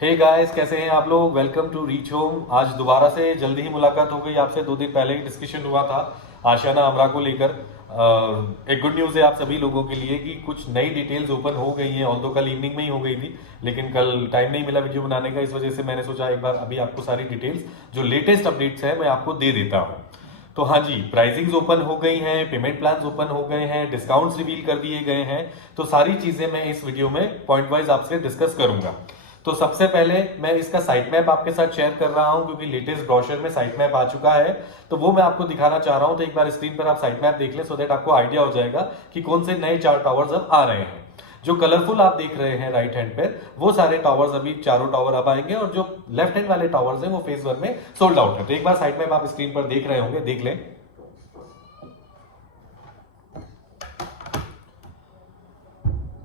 Hey guys, कैसे हैं आप लोग। Welcome to reach home. आज दोबारा से जल्दी ही मुलाकात हो गई आपसे। 2 दिन पहले ही डिस्कशन हुआ था आशियाना अमरा को लेकर। एक गुड न्यूज़ है आप सभी लोगों के लिए कि कुछ नई डिटेल्स ओपन हो गई हैं। ऑल्दो कल इवनिंग में ही हो गई थी, लेकिन कल टाइम नहीं मिला वीडियो बनाने का। इस वजह से मैंने सोचा एक बार अभी आपको सारी डिटेल्स जो लेटेस्ट अपडेट्स हैं मैं आपको दे देता हूँ। तो हाँ जी, प्राइसिंग्स ओपन हो गई हैं, पेमेंट प्लान्स ओपन हो गए हैं, डिस्काउंट्स रिवील कर दिए गए हैं। तो सारी चीजें मैं इस वीडियो में पॉइंट वाइज आपसे डिस्कस करूंगा। तो सबसे पहले मैं इसका साइट मैप आपके साथ शेयर कर रहा हूं, क्योंकि लेटेस्ट ब्रोशर में साइट मैप आ चुका है। तो वो मैं आपको दिखाना चाह रहा हूं। तो एक बार स्क्रीन पर आप साइट मैप देख लें, सो दैट आपको आइडिया हो जाएगा कि कौन से नए 4 टावर्स अब आ रहे हैं। जो कलरफुल आप देख रहे हैं राइट हैंड पे, वो सारे टावर्स अभी चारों टावर अब आएंगे, और जो लेफ्ट हैंड वाले टावर्स हैं वो फेज 1 में सोल्ड आउट है। तो एक बार साइट मैप आप स्क्रीन पर देख रहे होंगे, देख लें।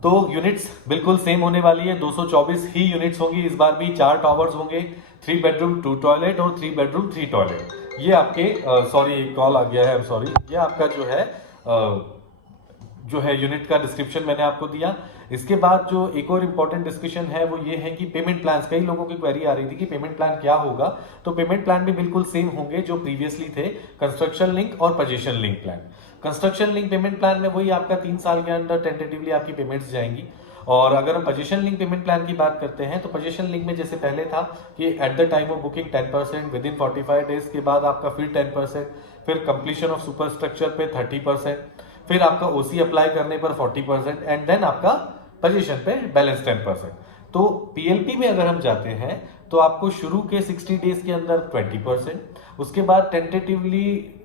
तो यूनिट्स बिल्कुल सेम होने वाली है। 224 ही यूनिट्स होंगी इस बार भी। 4 टावर्स होंगे, 3 बेडरूम 2 टॉयलेट और 3 बेडरूम 3 टॉयलेट। ये आपके सॉरी, एक कॉल आ गया है, सॉरी। ये आपका जो है यूनिट का डिस्क्रिप्शन मैंने आपको दिया। इसके बाद जो एक और इम्पोर्टेंट डिस्कशन है वो ये है कि पेमेंट प्लान्स। कई लोगों की क्वेरी आ रही थी कि पेमेंट प्लान क्या होगा। तो पेमेंट प्लान भी बिल्कुल सेम होंगे जो प्रीवियसली थे, कंस्ट्रक्शन लिंक और position link plan. Construction link payment plan में वही आपका 3 साल के अंदर टेंटेटिवली आपकी पेमेंट्स जाएंगी। और अगर हम पोजीशन लिंक पेमेंट प्लान की बात करते हैं, तो पोजीशन लिंक में जैसे पहले था कि at the time of booking 10%, with in 45 days के बाद आपका फिर 10%, फिर कंप्लीशन ऑफ सुपर स्ट्रक्चर पे 30%, फिर आपका ओसी अप्लाई करने पर 40%, एंड देन आपका पोजीशन पे बैलेंस 10%। तो पीएलपी में अगर हम जाते हैं तो आपको शुरू के 60 डेज के अंदर 20%, उसके बाद टेंटेटिवली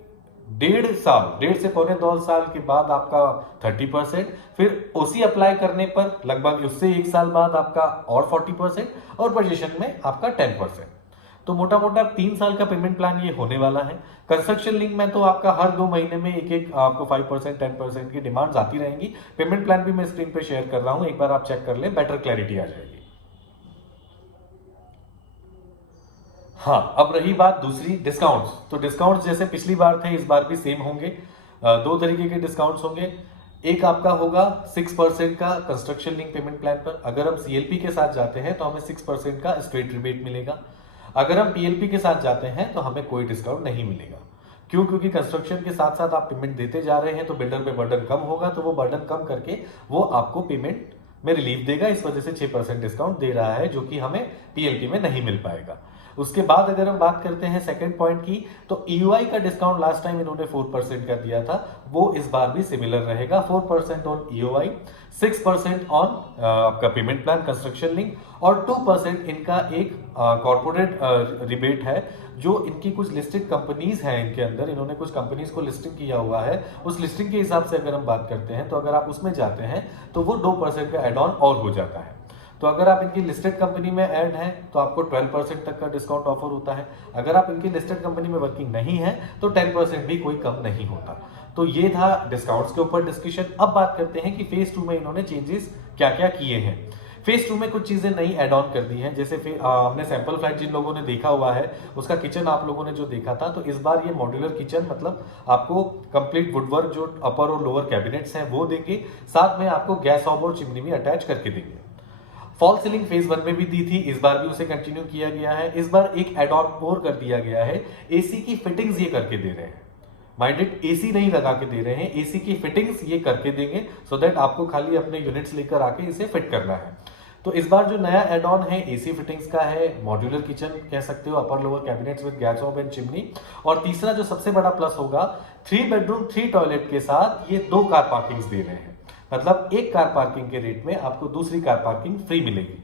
1.5 से 1.25 साल के बाद आपका 30%, फिर ओसी अप्लाई करने पर लगभग उससे 1 साल बाद आपका और 40%, और पोजीशन में आपका 10%। तो मोटा मोटा 3 साल का पेमेंट प्लान ये होने वाला है। कंस्ट्रक्शन लिंक में तो आपका हर 2 महीने में एक एक आपको 5% 10% की डिमांड्स आती रहेंगी। पेमेंट प्लान भी मैं स्क्रीन पे शेयर कर रहा हूं, एक बार आप चेक कर लें, बेटर क्लैरिटी आ जाएगी। हाँ, अब रही बात दूसरी, डिस्काउंट्स। तो डिस्काउंट्स जैसे पिछली बार थे इस बार भी सेम होंगे। 2 तरीके के डिस्काउंट्स होंगे। एक आपका होगा 6% का कंस्ट्रक्शन लिंक पेमेंट प्लान पर। अगर हम सीएलपी के साथ जाते हैं तो हमें 6% का स्ट्रेट रिबेट मिलेगा। अगर हम पीएलपी के साथ जाते हैं तो हमें कोई डिस्काउंट नहीं मिलेगा। क्यों? क्योंकि कंस्ट्रक्शन के साथ साथ आप पेमेंट देते जा रहे हैं तो बिल्डर पे बर्डन कम होगा, तो वो बर्डन कम करके वो आपको पेमेंट में रिलीफ देगा। इस वजह से 6% डिस्काउंट दे रहा है, जो कि हमें पीएलपी में नहीं मिल पाएगा। उसके बाद अगर हम बात करते हैं सेकंड पॉइंट की, तो ईयूआई का डिस्काउंट लास्ट टाइम इन्होंने 4% का दिया था, वो इस बार भी सिमिलर रहेगा। 4% ऑन ईयूआई, 6% ऑन आपका पेमेंट प्लान कंस्ट्रक्शन लिंक, और 2% इनका एक कॉर्पोरेट रिबेट है। जो इनकी कुछ लिस्टेड कंपनीज हैं, इनके अंदर इन्होंने कुछ कंपनीज को लिस्टिंग किया हुआ है। उस लिस्टिंग के हिसाब से अगर हम बात करते हैं, तो अगर आप उसमें जाते हैं तो वो 2% का एड ऑन और हो जाता है। तो अगर आप इनकी लिस्टेड कंपनी में ऐड हैं तो आपको 12% तक का डिस्काउंट ऑफर होता है। अगर आप इनकी लिस्टेड कंपनी में वर्किंग नहीं है तो 10% भी कोई कम नहीं होता। तो ये था डिस्काउंट्स के ऊपर डिस्कशन। अब बात करते हैं कि फेज 2 में इन्होंने चेंजेस क्या क्या किए हैं। फेज 2 में कुछ चीजें नई एड ऑन कर दी हैं। जैसे हमने सैंपल फ्लैट जिन लोगों ने देखा हुआ है, उसका किचन आप लोगों ने जो देखा था, तो इस बार ये मॉड्यूलर किचन, मतलब आपको कंप्लीट वुडवर्क जो अपर और लोअर कैबिनेट्स हैं वो देंगे। साथ में आपको गैस हॉब और चिमनी भी अटैच करके देंगे। फॉल सीलिंग फेज 1 में भी दी थी, इस बार भी उसे कंटिन्यू किया गया है। इस बार एक एड ऑन और कर दिया गया है, एसी की फिटिंग्स ये करके दे रहे हैं। माइंडेड, एसी नहीं लगा के दे रहे हैं, एसी की फिटिंग्स ये करके देंगे, सो दैट आपको खाली अपने यूनिट्स लेकर आके इसे फिट करना है। तो इस बार जो नया एड ऑन है एसी फिटिंग्स का है, मॉड्यूलर किचन कह सकते हो, upper lower cabinets with gas hob and chimney. और तीसरा जो सबसे बड़ा प्लस होगा, 3 बेडरूम 3 टॉयलेट के साथ ये 2 कार पार्किंग्स दे रहे हैं। मतलब एक कार पार्किंग के रेट में आपको दूसरी कार पार्किंग फ्री मिलेगी।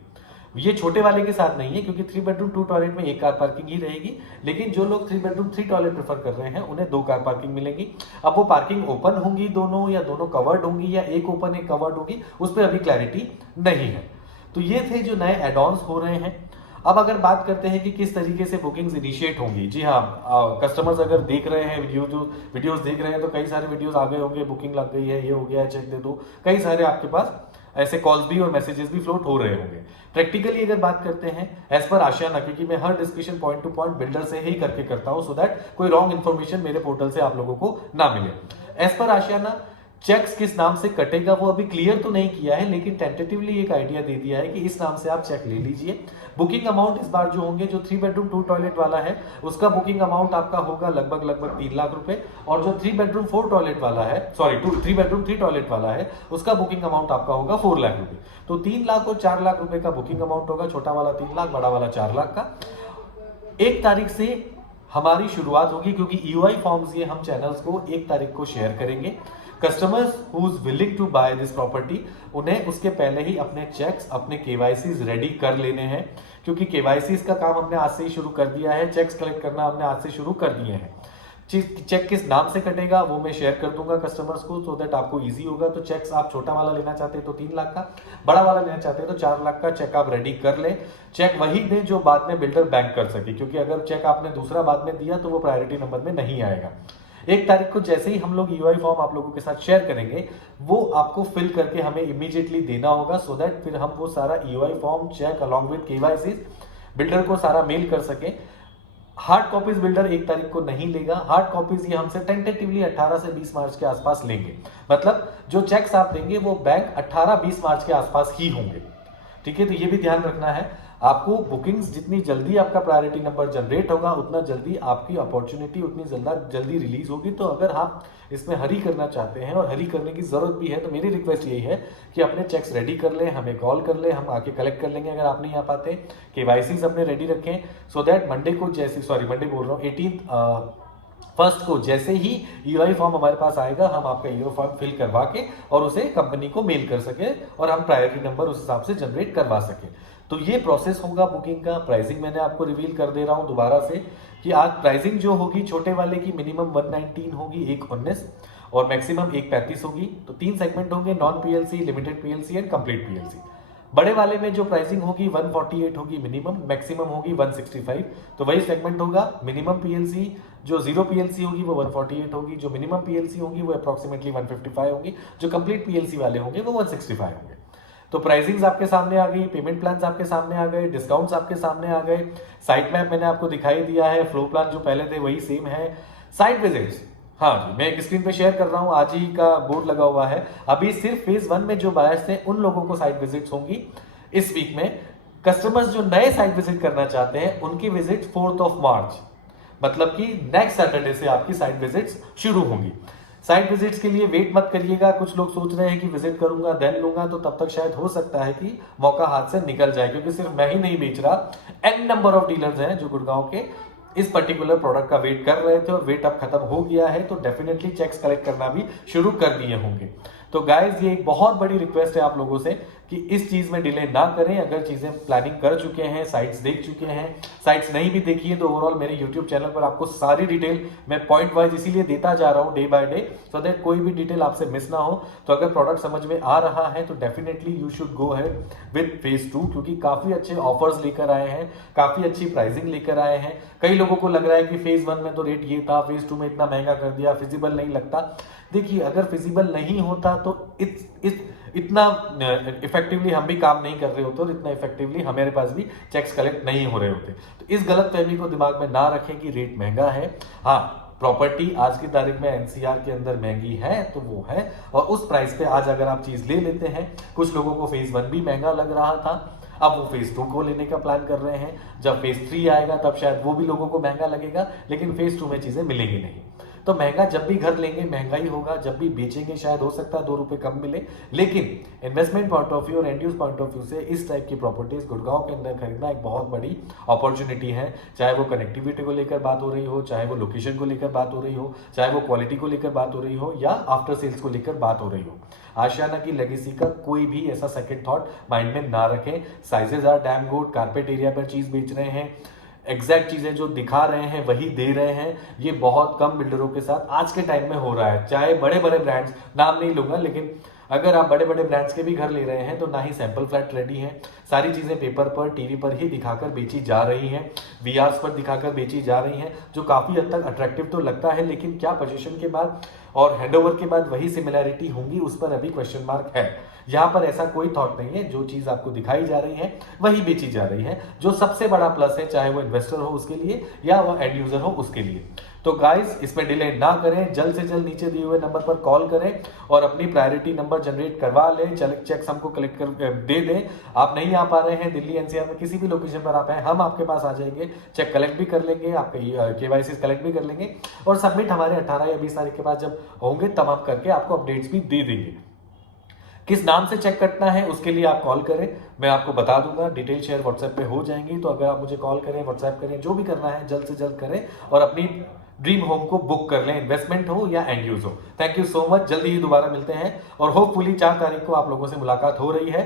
ये छोटे वाले के साथ नहीं है, क्योंकि 3 बेडरूम 2 टॉयलेट में एक कार पार्किंग ही रहेगी। लेकिन जो लोग 3 बेडरूम 3 टॉयलेट प्रेफर कर रहे हैं उन्हें 2 कार पार्किंग मिलेगी। अब वो पार्किंग ओपन होंगी दोनों, या दोनों कवर्ड होंगी, या एक ओपन एक कवर्ड होगी, उस पर अभी क्लैरिटी नहीं है। तो ये थे जो नए एड ऑन्स हो रहे हैं। अब अगर बात करते हैं कि किस तरीके से बुकिंग्स इनिशिएट होंगी, जी हाँ, कस्टमर्स अगर देख रहे हैं वीडियोस देख रहे हैं तो कई सारे वीडियोस आ गए होंगे, बुकिंग लग गई है, ये हो गया है, चेक दे दो। कई सारे आपके पास ऐसे कॉल्स भी और मैसेजेस भी फ्लोट हो रहे होंगे। प्रैक्टिकली अगर बात करते हैं एज पर आशियाना, क्योंकि मैं हर discussion point to point builder से ही करके करता हूं, सो दैट कोई रॉन्ग इन्फॉर्मेशन मेरे पोर्टल से आप लोगों को ना मिले। एज पर आशियाना चेक्स किस नाम से कटेगा वो अभी क्लियर तो नहीं किया है, लेकिन टेंटेटिवली एक आइडिया दे दिया है कि इस नाम से आप चेक ले लीजिए। बुकिंग अमाउंट इस बार जो होंगे, जो 3 बेडरूम 2 टॉयलेट वाला है उसका बुकिंग अमाउंट आपका होगा लगभग 3 लाख रुपए, और जो 3 बेडरूम 4 टॉयलेट वाला है, सॉरी 3 बेडरूम 3 टॉयलेट वाला है, उसका बुकिंग अमाउंट आपका होगा 4 लाख रुपए। तो 3 लाख और 4 लाख रुपए का बुकिंग अमाउंट होगा, छोटा वाला 3 लाख, बड़ा वाला 4 लाख का। 1 तारीख से हमारी शुरुआत होगी, क्योंकि ईओआई फॉर्म्स ये हम चैनल्स को 1 तारीख को शेयर करेंगे। Customers who is willing to buy this property, उन्हें उसके पहले ही अपने चेक्स, अपने केवाईसीज रेडी कर लेने हैं, क्योंकि केवाईसीज का काम हमने आज से ही शुरू कर दिया है, चेक्स कलेक्ट करना हमने आज से शुरू कर दिए हैं। चेक किस नाम से कटेगा वो मैं शेयर कर दूंगा कस्टमर्स को, सो दैट आपको इजी होगा। तो चेक्स आप छोटा वाला लेना चाहते हैं तो 3 लाख का, बड़ा वाला लेना चाहते हैं तो 4 लाख का चेक आप रेडी कर ले। चेक वही दें जो बाद में बिल्डर बैंक कर सके, क्योंकि अगर चेक आपने दूसरा बाद में दिया तो वो प्रायोरिटी नंबर में नहीं आएगा। 1 तारीख को जैसे ही हम लोग ईओआई फॉर्म आप लोगों के साथ शेयर करेंगे, वो आपको फिल करके हमें इमीडिएटली देना होगा, सो दैट फिर हम वो सारा EOI form, check along with KYC builder को सारा मेल कर सके। हार्ड कॉपीज बिल्डर 1 तारीख को नहीं लेगा, हार्ड कॉपीज ये हमसे टेंटेटिवली 18 से 20 मार्च के आसपास लेंगे। मतलब जो चेक्स आप देंगे वो बैंक 18-20 मार्च के आसपास ही होंगे, ठीक है। तो ये भी ध्यान रखना है आपको, बुकिंग्स जितनी जल्दी आपका प्रायोरिटी नंबर जनरेट होगा उतना जल्दी आपकी अपॉर्चुनिटी उतनी जल्दी रिलीज होगी। तो अगर आप इसमें हरी करना चाहते हैं और हरी करने की जरूरत भी है, तो मेरी रिक्वेस्ट यही है कि अपने चेक्स रेडी कर लें, हमें कॉल कर लें, हम आके कलेक्ट कर लेंगे अगर आप नहीं आ पाते। केवाईसी अपने रेडी रखें, सो दैट मंडे को मंडे बोल रहा हूँ 18 फर्स्ट को जैसे ही ईओआई फॉर्म हमारे पास आएगा, हम आपका ईओआई फॉर्म फिल करवा के और उसे कंपनी को मेल कर सके और हम प्रायोरिटी नंबर उस हिसाब से जनरेट करवा सके। तो ये प्रोसेस होगा बुकिंग का। प्राइसिंग मैंने आपको रिवील कर दे रहा हूं दोबारा से कि आज प्राइसिंग जो होगी छोटे वाले की मिनिमम 119 होगी, 119, और मैक्सिमम 135 होगी। तो 3 सेगमेंट होंगे, non PLC, limited PLC and complete PLC. बड़े वाले में जो प्राइसिंग होगी 148 होगी मिनिमम, मैक्सिमम होगी 165। तो वही सेगमेंट होगा। मिनिमम पीएलसी जो 0 पीएलसी होगी वो 148 होगी, जो मिनिमम पीएलसी होगी वो अप्रोक्सीमेटली 155 होगी, जो कंप्लीट पीएलसी वाले होंगे वो 165 होंगे। तो प्राइसिंग्स आपके सामने आ गई, पेमेंट प्लान्स आपके सामने आ गए, डिस्काउंट्स आपके सामने आ गए, साइट मैप मैंने आपको दिखाई दिया है, फ्लो प्लान जो पहले थे वही सेम है। साइट विजिट्स, हाँ जी, मैं एक स्क्रीन पे शेयर कर रहा हूँ, आज ही का बोर्ड लगा हुआ है। अभी सिर्फ फेज 1 में जो बायर्स थे उन लोगों को साइट विजिट्स होंगी इस वीक में। कस्टमर्स जो नए साइट विजिट करना चाहते हैं उनकी विजिट 4 मार्च, मतलब कि नेक्स्ट सैटरडे से आपकी साइट विजिट्स शुरू होंगी। साइट विजिट्स के लिए वेट मत करिएगा। कुछ लोग सोच रहे हैं कि विजिट करूंगा देन लूंगा, तो तब तक शायद हो सकता है कि मौका हाथ से निकल जाए, क्योंकि सिर्फ मैं ही नहीं बेच रहा, एन नंबर ऑफ डीलर्स हैं जो गुड़गांव के इस पर्टिकुलर प्रोडक्ट का वेट कर रहे थे और वेट अब खत्म हो गया है, तो डेफिनेटली चेक्स कलेक्ट करना भी शुरू कर दिए होंगे। तो गाइज ये एक बहुत बड़ी रिक्वेस्ट है आप लोगों से कि इस चीज में डिले ना करें। अगर चीजें प्लानिंग कर चुके हैं, साइट्स देख चुके हैं, साइट्स नहीं भी देखी है, तो ओवरऑल मेरे यूट्यूब चैनल पर आपको सारी डिटेल मैं पॉइंट वाइज इसीलिए देता जा रहा हूं day by day, so that कोई भी डिटेल आपसे मिस ना हो। तो अगर प्रोडक्ट समझ में आ रहा है तो definitely you should go ahead with phase 2, क्योंकि काफी अच्छे ऑफर्स लेकर आए हैं, काफी अच्छी प्राइसिंग लेकर आए हैं। कई लोगों को लग रहा है कि फेज 1 में तो रेट ये था, फेज 2 में इतना महंगा कर दिया, फिजिबल नहीं लगता। देखिए, अगर फिजिबल नहीं होता तो इतना इफेक्टिवली हम भी काम नहीं कर रहे होते और इतना इफेक्टिवली हमारे पास भी चेक्स कलेक्ट नहीं हो रहे होते। तो इस गलत फहमी को दिमाग में ना रखें कि रेट महंगा है। हाँ, प्रॉपर्टी आज की तारीख में एनसीआर के अंदर महंगी है तो वो है, और उस प्राइस पे आज अगर आप चीज ले लेते हैं, कुछ लोगों को फेज 1 भी महंगा लग रहा था, अब वो फेज 2 को लेने का प्लान कर रहे हैं। जब फेज 3 आएगा तब शायद वो भी लोगों को महंगा लगेगा, लेकिन फेज 2 में चीजें मिलेंगी नहीं। तो महंगा जब भी घर लेंगे महंगा ही होगा, जब भी बेचेंगे शायद हो सकता है 2 रुपए कम मिले, लेकिन इन्वेस्टमेंट पॉइंट ऑफ व्यू और and use point of view से इस टाइप की प्रॉपर्टीज गुड़गांव के अंदर खरीदना एक बहुत बड़ी अपॉर्चुनिटी है। चाहे वो कनेक्टिविटी को लेकर बात हो रही हो, चाहे वो लोकेशन को लेकर बात हो रही हो, चाहे वो क्वालिटी को लेकर बात हो रही हो, या आफ्टर सेल्स को लेकर बात हो रही हो। आशियाना की लेगेसी का कोई भी ऐसा सेकंड थॉट माइंड में ना रखें। Sizes are damn good, carpet area पर चीज बेच रहे हैं, एग्जैक्ट चीजें जो दिखा रहे हैं वही दे रहे हैं। ये बहुत कम बिल्डरों के साथ आज के टाइम में हो रहा है। चाहे बड़े बड़े ब्रांड्स, नाम नहीं लूंगा, लेकिन अगर आप बड़े बड़े ब्रांड्स के भी घर ले रहे हैं तो ना ही सैंपल फ्लैट रेडी है, सारी चीजें पेपर पर, टीवी पर ही दिखाकर बेची जा रही हैं, वीआरस पर दिखाकर बेची जा रही हैं, जो काफी हद तक अट्रैक्टिव तो लगता है, लेकिन क्या पोजीशन के बाद और हैंडओवर के बाद वही सिमिलैरिटी होंगी, उस पर अभी क्वेश्चन मार्क है। यहाँ पर ऐसा कोई थॉट नहीं है, जो चीज आपको दिखाई जा रही है वही बेची जा रही है, जो सबसे बड़ा प्लस है, चाहे वो इन्वेस्टर हो उसके लिए या वो एंड यूजर हो उसके लिए। तो गाइस इसमें डिले ना करें, जल्द से जल्द नीचे दिए हुए नंबर पर कॉल करें और अपनी प्रायोरिटी नंबर जनरेट करवा लें, चेक्स हमको कलेक्ट कर दे दें। आप नहीं आ पा रहे हैं दिल्ली एनसीआर में किसी भी लोकेशन पर आप हैं, हम आपके पास आ जाएंगे, चेक कलेक्ट भी कर लेंगे, आपके केवाईसी कलेक्ट भी कर लेंगे और सबमिट हमारे 18 या 20 तारीख के बाद जब होंगे तब हम करके आपको अपडेट्स भी दे देंगे। किस नाम से चेक कटना है उसके लिए आप कॉल करें, मैं आपको बता दूंगा, डिटेल शेयर व्हाट्सएप पे हो जाएंगी। तो अगर आप मुझे कॉल करें, व्हाट्सएप करें, जो भी करना है जल्द से जल्द करें और अपनी ड्रीम होम को बुक कर लें, इन्वेस्टमेंट हो या एंड यूज हो। थैंक यू सो मच, जल्दी ही दोबारा मिलते हैं और होपफुली 4 तारीख को आप लोगों से मुलाकात हो रही है।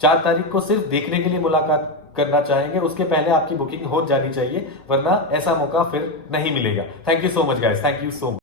4 तारीख को सिर्फ देखने के लिए मुलाकात करना चाहेंगे, उसके पहले आपकी बुकिंग हो जानी चाहिए, वरना ऐसा मौका फिर नहीं मिलेगा। Thank you so much guys, thank you so much.